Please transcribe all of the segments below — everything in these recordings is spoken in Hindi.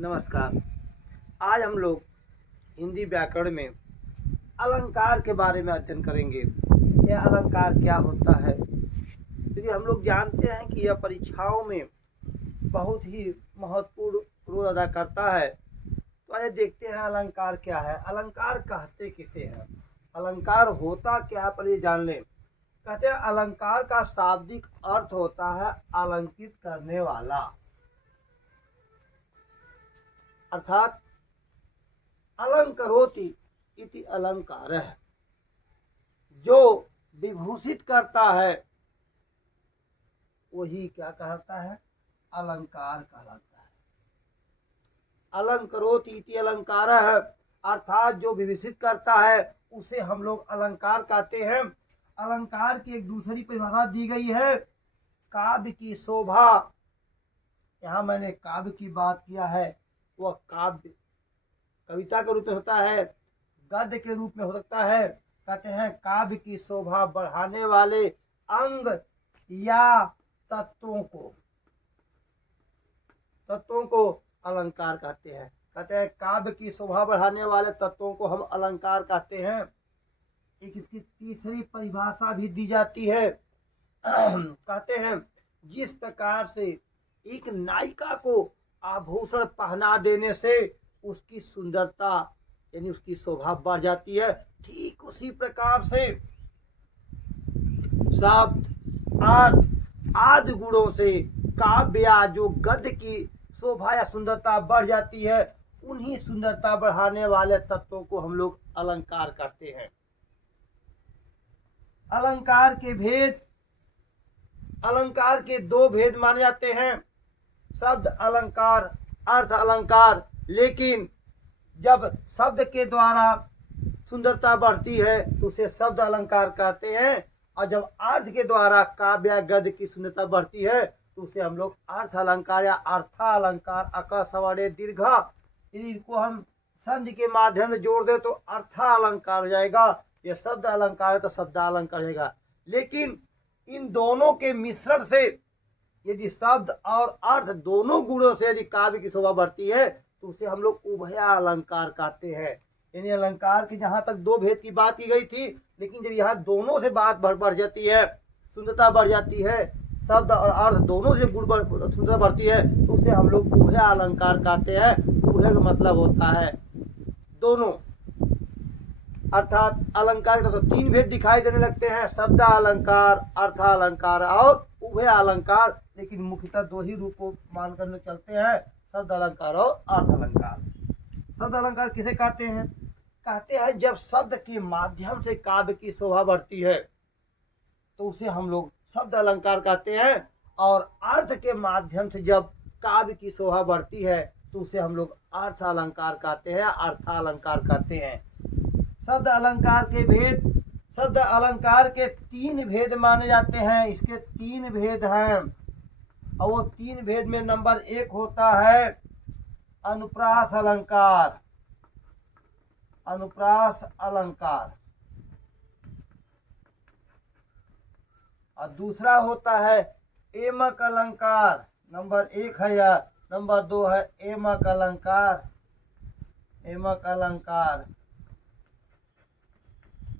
नमस्कार। आज हम लोग हिंदी व्याकरण में अलंकार के बारे में अध्ययन करेंगे। यह अलंकार क्या होता है, क्योंकि हम लोग जानते हैं कि यह परीक्षाओं में बहुत ही महत्वपूर्ण रोल अदा करता है। तो आइए देखते हैं अलंकार क्या है, अलंकार कहते किसे हैं, अलंकार होता क्या है, पर ये जान लें। कहते हैं अलंकार का शाब्दिक अर्थ होता है अलंकित करने वाला, अर्थात अलंकरोति इति अलंकारः, जो विभूषित करता है वही क्या कहता है, अलंकार कहलाता है। अलंकरोति इति अलंकारः अर्थात जो विभूषित करता है उसे हम लोग अलंकार कहते हैं। अलंकार की एक दूसरी परिभाषा दी गई है, काव्य की शोभा। यहाँ मैंने काव्य की बात किया है, वह काव्य कविता के रूप में होता है, गद्य के रूप में हो सकता है। कहते हैं काव्य की शोभा बढ़ाने वाले अंग या तत्वों को अलंकार कहते हैं। कहते हैं काव्य की शोभा बढ़ाने वाले तत्वों को हम अलंकार कहते हैं। एक इसकी तीसरी परिभाषा भी दी जाती है। कहते हैं जिस प्रकार से एक नायिका को आभूषण पहना देने से उसकी सुंदरता यानी उसकी शोभा बढ़ जाती है, ठीक उसी प्रकार से शब्द, अर्थ आदि गुणों से काव्य या जो गद्य की शोभा या सुंदरता बढ़ जाती है, उन्हीं सुंदरता बढ़ाने वाले तत्वों को हम लोग अलंकार कहते हैं। अलंकार के भेद, अलंकार के दो भेद माने जाते हैं, शब्द अलंकार, अर्थ अलंकार। लेकिन जब शब्द के द्वारा सुंदरता बढ़ती है तो उसे शब्द अलंकार कहते हैं, और जब अर्थ के द्वारा काव्य या गद्य की सुंदरता बढ़ती है तो उसे हम लोग अर्थ अलंकार या अर्था अलंकार, अका सवरे दीर्घा, इनको हम संधि के माध्यम से जोड़ दें तो अर्था अलंकार हो जाएगा। यह शब्द अलंकार है तो शब्द अलंकार रहेगा। लेकिन इन दोनों के मिश्रण से यदि शब्द और अर्थ दोनों गुणों से यदि काव्य की शोभा बढ़ती है तो उसे हम लोग उभया अलंकार कहते हैं। यानी अलंकार की जहां तक दो भेद की बात की गई थी, लेकिन जब यहाँ दोनों से बात बढ़ जाती है, सुंदरता बढ़ जाती है, शब्द और अर्थ दोनों से सुंदरता बढ़ती है तो उसे हम लोग उभया अलंकार कहते हैं। उभय का मतलब होता है दोनों, अर्थात अलंकार के तो तीन भेद दिखाई देने लगते हैं, शब्द अलंकार, अर्थ अलंकार और उभय अलंकार। लेकिन मुख्यतः दो ही रूप को मानकर चलते हैं, शब्द अलंकार और अर्थ अलंकार। शब्द अलंकार किसे कहते हैं? कहते हैं जब शब्द के माध्यम से काव्य की शोभा बढ़ती है तो उसे हम लोग शब्द अलंकार कहते हैं, और अर्थ के माध्यम से जब काव्य की शोभा बढ़ती है तो उसे हम लोग अर्थ अलंकार कहते हैं, अर्था अलंकार कहते हैं। शब्द अलंकार के भेद, शब्द अलंकार के तीन भेद माने जाते हैं। इसके तीन भेद हैं, और वो तीन भेद में नंबर एक होता है अनुप्रास अलंकार, अनुप्रास अलंकार, और दूसरा होता है एमक अलंकार। नंबर एक है या नंबर दो है एमक अलंकार, एमक अलंकार।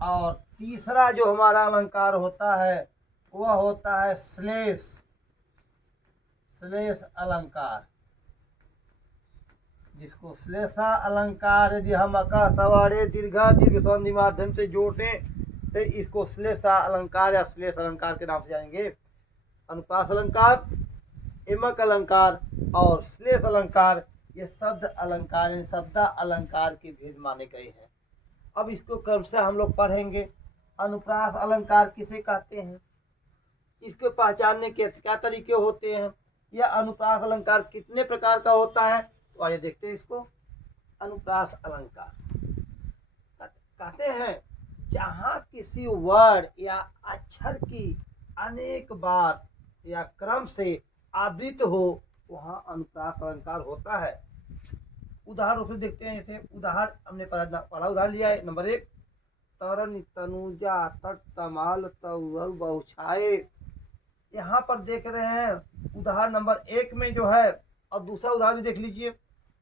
और तीसरा जो हमारा अलंकार होता है वह होता है श्लेष, श्लेष अलंकार, जिसको श्लेषा अलंकार यदि हम अका सवारे दीर्घा दीर्घ संधि माध्यम से जोड़ दें तो इसको श्लेषा अलंकार या श्लेष अलंकार के नाम से जानेंगे। अनुप्रास अलंकार, एमक अलंकार और श्लेष अलंकार ये शब्द अलंकार, शब्द अलंकार के भेद माने गए हैं। अब इसको क्रमशः हम लोग पढ़ेंगे। अनुप्रास अलंकार किसे कहते हैं, इसको पहचानने के क्या तरीके होते हैं, यह अनुप्रास अलंकार कितने प्रकार का होता है, तो आइए देखते हैं इसको। अनुप्रास अलंकार कहते हैं जहाँ किसी वर्ण या अक्षर की अनेक बार या क्रम से आवृत्त हो वहाँ अनुप्रास अलंकार होता है। उदाहरण रूप से देखते हैं, जैसे उदाहरण हमने पढ़ा उदाहरण लिया है। नंबर एक, तरन तनुजा तट तमाल तउल बहुछाए। यहाँ पर देख रहे हैं उदाहरण नंबर एक में जो है, और दूसरा उदाहरण देख लीजिए।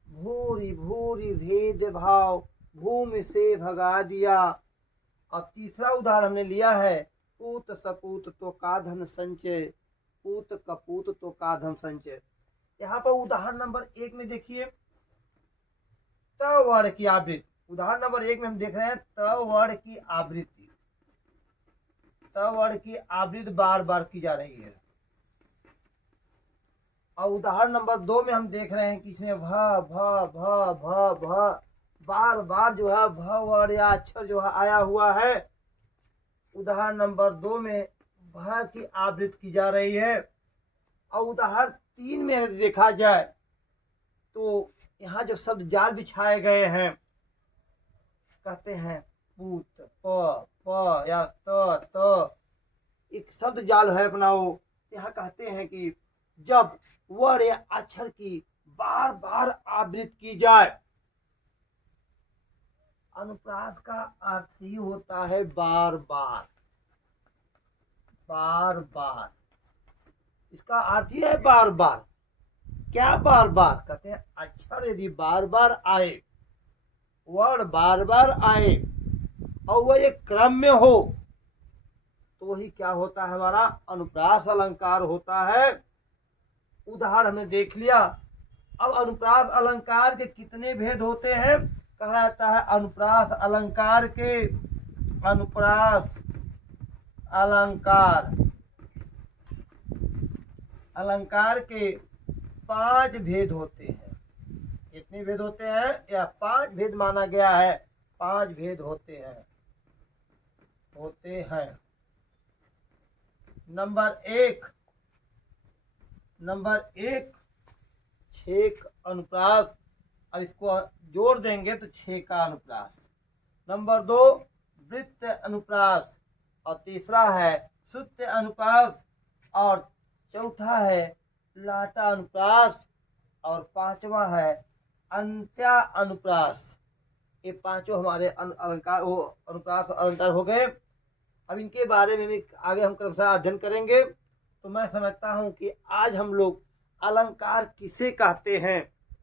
भूरी भूरी भेद भाव भूमि से भगा दिया। अब तीसरा उदाहरण हमने लिया है, पूत सपूत तो का धन संचय, पूत कपूत तो का धन संचय। यहाँ पर उदाहरण नंबर 1 में देखिए, त वर्ण की आवृत्ति। उदाहरण नंबर 1 में हम देख रहे हैं त वर्ण की आवृत्ति, त वर्ण की आवृत्ति बार बार की जा रही है। और उदाहरण नंबर 2 में हम देख रहे हैं कि इसमें भ भ भ भ भ बार बार जो है भ वर्ण या अक्षर जो है आया हुआ है। उदाहरण नंबर 2 में भ की आवृत्ति की जा रही है। और उदाहरण 3 में देखा जाए तो यहाँ जो शब्द जाल बिछाए गए हैं, कहते हैं पूत प या त एक शब्द जाल है अपना। वो यहाँ कहते हैं कि जब वर्ण या अक्षर की बार बार आवृत्ति की जाए, अनुप्रास का अर्थ ही होता है बार बार, बार बार। इसका अर्थ ही है बार बार। क्या बार बार? कहते हैं अक्षर यदि बार बार आए, वर्ण बार बार आए और वह एक क्रम में हो, तो वही क्या होता है? हमारा अनुप्रास अलंकार होता है। उदाहरण हमने देख लिया। अब अनुप्रास अलंकार के कितने भेद होते हैं? कहा जाता है अनुप्रास अलंकार के, अनुप्रास अलंकार के 5 भेद होते हैं। कितने भेद होते हैं? या 5 भेद माना गया है। 5 भेद होते हैं। नंबर एक 6 अनुप्रास। अब इसको जोड़ देंगे तो 6 का अनुप्रास। नंबर 2 वृत्त अनुप्रास, और तीसरा है श्रुत्य अनुप्रास, और चौथा है लाटा अनुप्रास, और 5वां है अंत्या अनुप्रास। ये 5 हमारे अलंकार अनुप्रास अलंकार हो गए। अब इनके बारे में भी आगे हम क्रमशः अध्ययन करेंगे। तो मैं समझता हूँ कि आज हम लोग अलंकार किसे कहते हैं,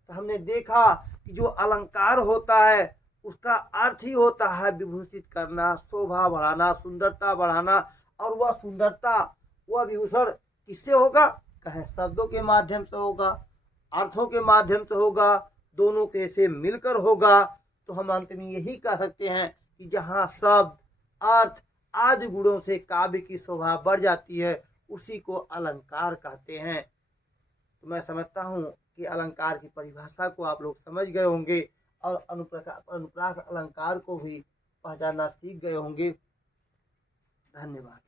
तो हमने देखा कि जो अलंकार होता है उसका अर्थ ही होता है विभूषित करना, शोभा बढ़ाना, सुंदरता बढ़ाना। और वह सुंदरता, वह विभूषण किससे होगा? कहें शब्दों के माध्यम से होगा, अर्थों के माध्यम से होगा, दोनों के से मिलकर होगा। तो हम अंत में यही कह सकते हैं कि जहाँ शब्द, अर्थ आदि गुणों से काव्य की शोभा बढ़ जाती है, उसी को अलंकार कहते हैं। तो मैं समझता हूँ कि अलंकार की परिभाषा को आप लोग समझ गए होंगे और अनुप्रास अलंकार को भी पहचानना सीख गए होंगे। धन्यवाद।